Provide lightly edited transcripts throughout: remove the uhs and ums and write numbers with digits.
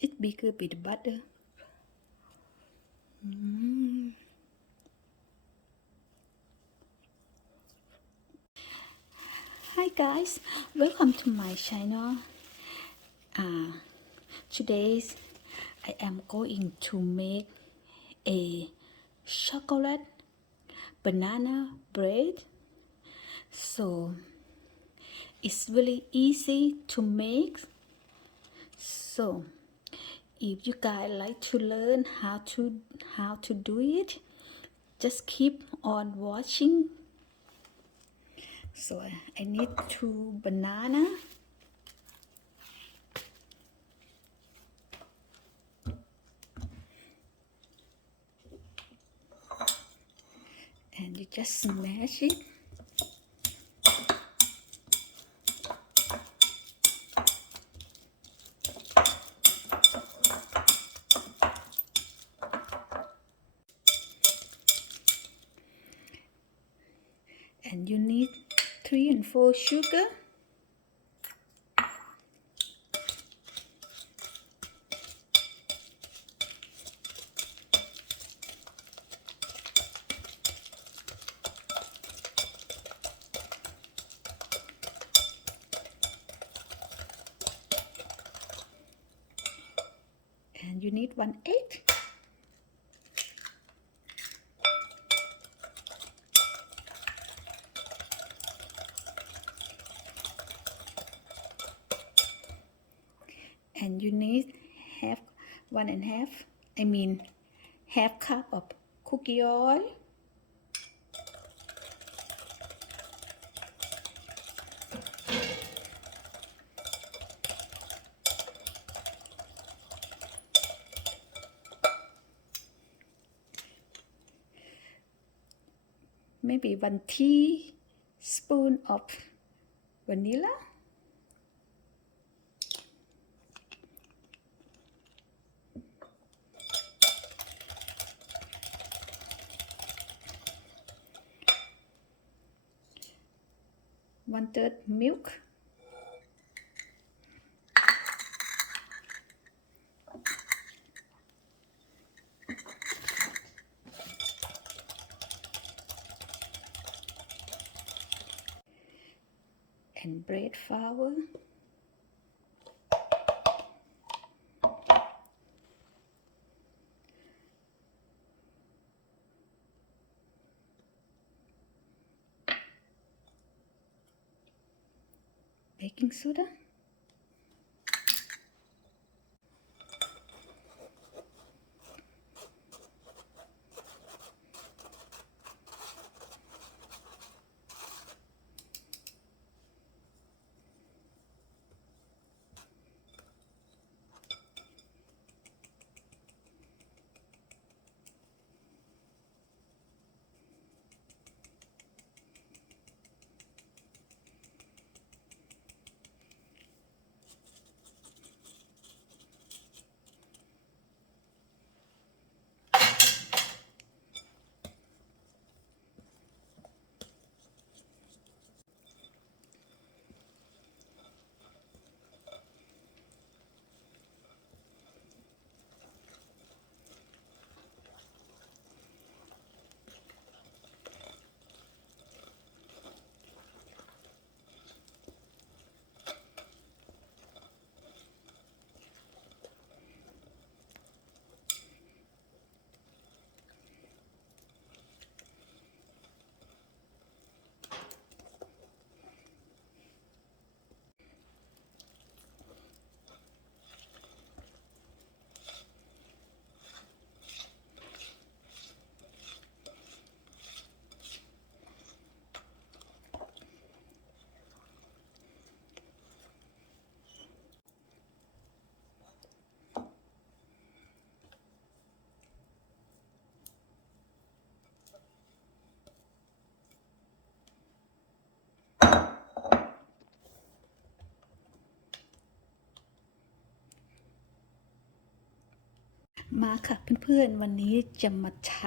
It's bigger with butter. Hi guys, welcome to my channel. Today I am going to make a chocolate banana bread. So it's really easy to make. So if you guys like to learn how to do it, just keep on watching. So I need 2 banana. And you just smash it. And you need 3 and 4 sugar. And you need 1 egg. And you need half, 1.5, I mean half cup of cookie oil. Maybe 1 teaspoon of vanilla. One-third milk. And bread flour. Baking soda.มาค่ะเพื่อนๆวันนี้จะมาท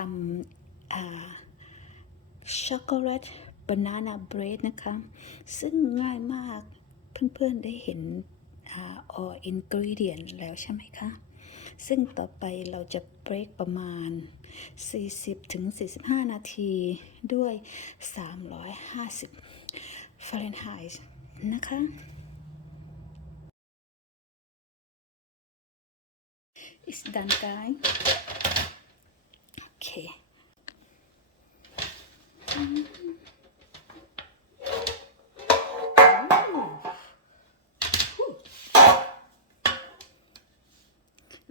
ำช็อกโกแลตบานาน่าเบรดนะคะซึ่งง่ายมากเพื่อนๆได้เห็น all ingredient แล้วใช่ไหมคะซึ่งต่อไปเราจะ break ประมาณ 40-45 นาทีด้วย 350 Fahrenheit นะคะ It's done guys okay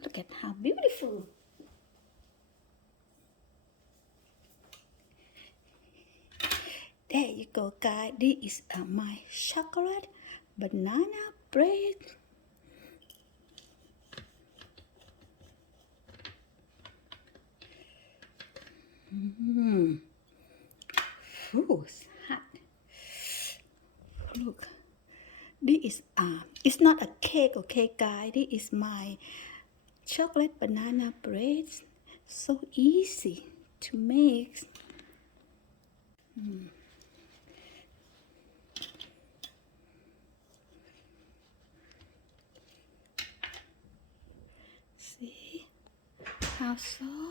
look at how beautiful there you go guys this is my chocolate banana bread Ooh, it's hot look this is it's not a cake okay guys this is my chocolate banana bread so easy to make see how soft